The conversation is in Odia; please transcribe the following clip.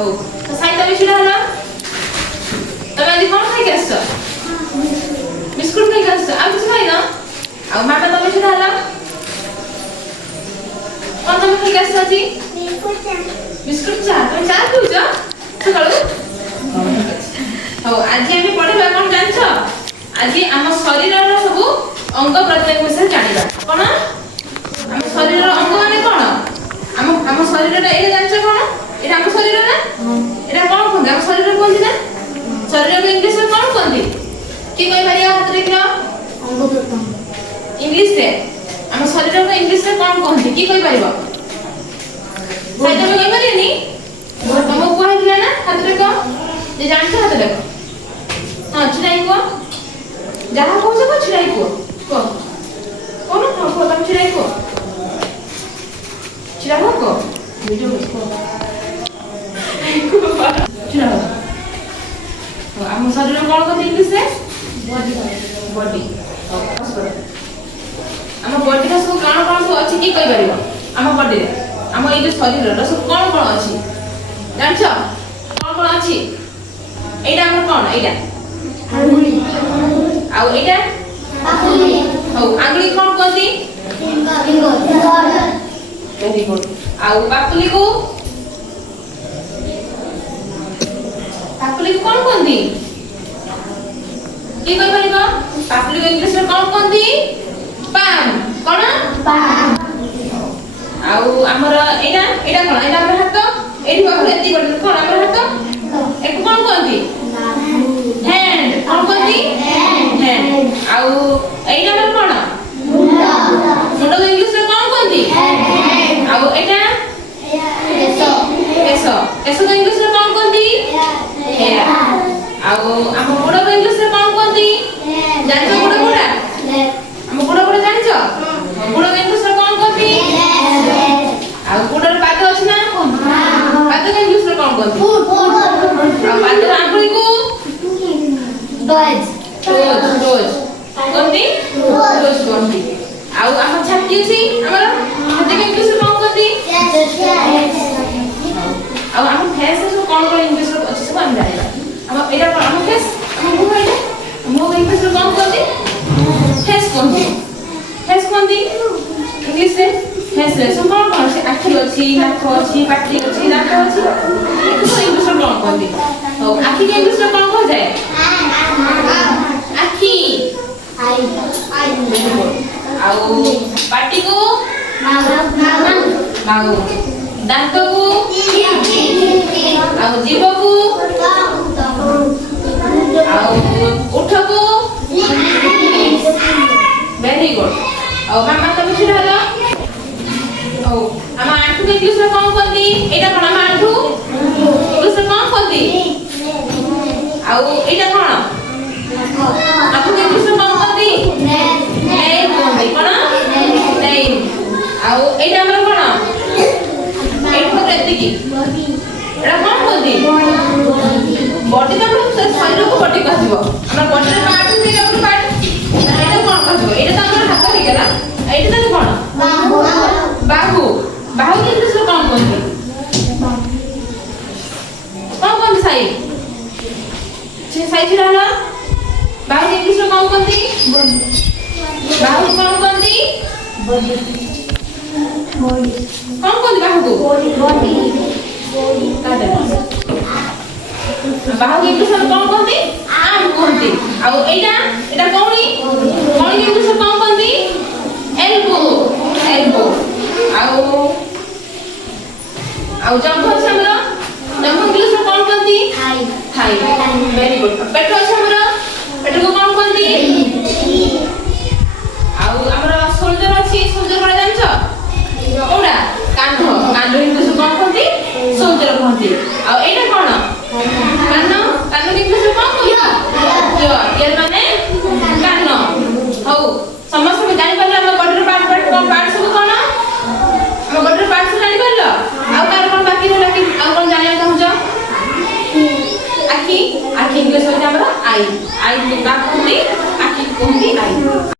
ହଉ ତ ସାଇ ତମେ ଛିଡ଼ା ହେଲ ତମେ ଆଜି କ'ଣ ଖାଇକି ଆସିଛ ବିସ୍କୁଟ ଖାଇକି ଆସିଛ ଆଉ କିଛି ଖାଇନ ଆଉ ମାଟା ତମେ ଛିଡ଼ା ହେଲ କ'ଣ ତମେ ଖାଇକି ଆସିଛ ଆଜି ବିସ୍କୁଟ ଚା ତମେ ଚା ପିଉଛ ସକାଳୁ ହଉ ଆଜି ଆମେ ପଢ଼ିବା କ'ଣ ଜାଣିଛ ଆଜି ଆମ ଶରୀରର ସବୁ ଅଙ୍ଗ ପ୍ରତ୍ୟଙ୍ଗ ବିଷୟରେ ଜାଣିବା କ'ଣ ଆମ ଶରୀରର ଅଙ୍ଗ ମାନେ କ'ଣ ଆମ ଶରୀରଟା ଏଇଟା ଜାଣିଛ କ'ଣ এটা ଆମ ଶରୀର ନା এটা କ'ଣ କୁହନ୍ତି ଆମ ଶରୀର କୁହନ୍ତି ନା ଶରୀରକୁ ଇଂଲିଶରେ କ'ଣ କୁହନ୍ତି କିଏ କହିପାରିବ ହାତ ଦେଖିଲ ଅଙ୍ଗ ପ୍ରତ୍ୟଙ୍ଗ ଇଂଲିଶରେ ଆମ ଶରୀରକୁ ଇଂଲିଶରେ କ'ଣ କୁହନ୍ତି କିଏ କହିପାରିବ ସାଇତ କହିପାରିବେନି ତମକୁ କୁହାହେଇଥିଲା ନା ହାତ ଦେଖ ଯେ ଜାଣିଛ ହାତ ଦେଖ ହଁ ଛିଡ଼ାଇ କୁହ ଯାହା କହୁଛ କୁହ ଛିଡ଼ାଇ କୁହ କୁହ କହୁନ କୁହ ତମେ ଛିଡ଼ାଇ କୁହ ଛିଡ଼ା ହୁଅ କୁହ ଭିଡ଼ିଓ କୁହ ଆମ ଶରୀର କ'ଣ କହନ୍ତି ଇଂଲିଶରେ ବଡି ଆମ ବଡିର ସବୁ କ'ଣ କ'ଣ ସବୁ ଅଛି କିଏ କହିପାରିବ ଆମ ବଡିରେ ଆମ ଏଇ ଯୋଉ ଶରୀରର ସବୁ କ'ଣ କ'ଣ ଅଛି ଜାଣିଛ କ'ଣ କ'ଣ ଅଛି ଏଇଟା ଆମର କ'ଣ ଏଇଟା ଆଉ ଏଇଟା ହଉ ଆଙ୍ଗୁଳି କ'ଣ କୁହନ୍ତି ଭେରି ଗୁଡ୍ ଆଉ ପାପୁଲିକୁ ପାପୁଲିକୁ କ'ଣ କୁହନ୍ତି କିଏ କହିପାରିବ ପାପୁଲିକୁ ଇଂଲିଶରେ କ'ଣ କୁହନ୍ତି ପାମ୍ କ'ଣ ଆଉ ଆମର ଏଇଟା ଏଇଟା କ'ଣ ଏଇଟା ଆମର ହାତ ଏଇଠି ପାଖରେ ଏତିକି ବଡ କ'ଣ ଆମର ହାତ ଏକୁ କ'ଣ କୁହନ୍ତି ହ୍ୟାଣ୍ଡ କ'ଣ କୁହନ୍ତି ହ୍ୟାଣ୍ଡ ଆଉ ଏଇଟା ଆମର କ'ଣ ମୁଣ୍ଡକୁ ଇଂଲିଶରେ କ'ଣ କୁହନ୍ତି ଆଉ ଏଇଟା କେଶ କେଶକୁ ଇଂଲିଶରେ କ'ଣ କୁହନ୍ତି ହେୟାର ଆଉ ଆମ ଗୋଡ଼କୁ ଇଂଲିଶରେ କ'ଣ କୁହନ୍ତି ଜାଣିଛ ଗୋଡ଼ ଗୋଡ଼ା ଆମ ଗୋଡ଼ ଗୋଡ଼ା ଜାଣିଛ ଗୋଡ଼କୁ ଇଂଲିଶରେ କ'ଣ କୁହନ୍ତି ଆଉ ଗୋଡ଼ର ପାଦ ଅଛି ନା ପାଦକୁ ଇଂଲିଶରେ କ'ଣ କୁହନ୍ତି ଆଉ ପାଦର ଆଙ୍ଗୁଳିକୁ କୁହନ୍ତି କୁହନ୍ତି ଆଉ ଆମ ଛାତି ଅଛି ଆମର ଛାତିକୁ ଇଂଲିଶରେ କ'ଣ କୁହନ୍ତି ଆଉ ଆମ ଫେସ୍ ସବୁ କ'ଣ କ'ଣ ଇଂଲିଶରେ ଅଛି ସବୁ ଆମେ ଜାଣିବା ଆମ ଏଇଟା କ'ଣ ଆମ ଫେସ୍ ଆମ ମୁହଁ ଏଇଟା ମୁହଁକୁ ଇଂଲିଶରେ କ'ଣ କୁହନ୍ତି ଫେସ୍ କୁହନ୍ତି ଇଂଲିଶରେ ଫେସ୍ରେ ସବୁ କ'ଣ କ'ଣ ଅଛି ଆଖି ଅଛି ନାକ ଅଛି ପାଟି ଅଛି ଦାନ୍ତ ଅଛି ଏକୁ ସବୁ ଇଂଲିଶରେ କ'ଣ କୁହନ୍ତି ହଉ ଆଖିକି ଇଂଲିଶରେ କ'ଣ କୁହାଯାଏ ଆଖି ଆଉ ପାଟିକୁ ଦାନ୍ତକୁ ଆଉ ଜିଭକୁ ଆଉ ଓଠକୁ ଭେରି ଗୁଡ୍ ଆଉ ମାମା ତମେ ଛିଡ଼ା ହେଲ ଆଉ ଆମ ଆଣ୍ଠୁକୁ ଇଂଲିଶରେ କ'ଣ କୁହନ୍ତି ଏଇଟା କ'ଣ ଆମ ଆଣ୍ଠୁ ଇଂଲିଶରେ କ'ଣ କୁହନ୍ତି ଆଉ ଏଇଟା କ'ଣ ଆଣ୍ଠୁକୁ ଇଂଲିଶରେ କ'ଣ କୁହନ୍ତି ନେଇଲ୍ କୁହନ୍ତି କ'ଣ ନେଇଲ୍ ଆଉ ଏଇଟା ଆମର କ'ଣ ଏଇଠୁ ଏତିକି ଏଇଟା କ'ଣ କୁହନ୍ତି ବଡି ତ ଆମର ଶରୀରକୁ ବଡି କୁହାଯିବ ଆମର ବଡିର ପାର୍ଟ ସେଇଟା ଗୋଟେ ପାର୍ଟ ଏଇଟା କ'ଣ କୁହାଯିବ ଏଇଟା ତ ଆମର ହାତ ହେଇଗଲା ଏଇଟା ତାହେଲେ କ'ଣ ବାହୁ ବାହୁକୁ ଇଂଲିଶରେ କ'ଣ କୁହନ୍ତି କ'ଣ କୁହନ୍ତି ସାଇ ଛିଡ଼ା ହେଲା ବାହୁକୁ ଇଂଲିଶରେ କ'ଣ କୁହନ୍ତି ବାହୁକୁ କ'ଣ କୁହନ୍ତି କ'ଣ କୁହନ୍ତି ବାହୁକୁ ବାହୁକୁ ଇଂଲିଶରେ କ'ଣ କୁହନ୍ତି ଆର୍ମ କୁହନ୍ତି ଆଉ ଏଇଟା ଏଇଟା କଉଣି କଉଣିକୁ ଇଂଲିଶରେ କ'ଣ କୁହନ୍ତି ଏଲ୍ବୋ ଆଉ ଜଙ୍ଘ ଅଛି ଆମର ଜଙ୍ଘ ଇଂଲିଶରେ କ'ଣ କୁହନ୍ତି ଥାଇ ଭେରି ଗୁଡ୍ ପେଟ ଅଛି ଆମର ପେଟକୁ କ'ଣ କୁହନ୍ତି ଆଉ ଆମର ସୋଲ୍ଜର ଅଛି ସୋଲ୍ଜର କ'ଣ ଜାଣିଛ କୋଉଟା କାନ୍ଧ ଇଂଲିଶରେ କ'ଣ କୁହନ୍ତି ସୋଲ୍ଜର କୁହନ୍ତି ଆଉ ଏଇଟା କ'ଣ କାନ ଇଂଲିଶରେ କ'ଣ କୁହନ୍ତି ଇୟର ମାନେ କାନ ହଉ ସମସ୍ତେ ଜାଣିପାରିଲେ ଆମ ବଡିର ପାର୍ଟ ସବୁ କ'ଣ ଆମ ବଡିର ପାର୍ଟ ସବୁ ଜାଣିପାରିଲ ଆଉ କାହାର କ'ଣ ବାକି ରହିଲା କି ଆଉ କ'ଣ ଜାଣିବାକୁ ଚାହୁଁଛ ଆଖି ଇଂଲିଶ ହେଉଛି ଆମର ଆଇ କାହା କୁହନ୍ତି ଆଖି କୁହନ୍ତି ଆଇ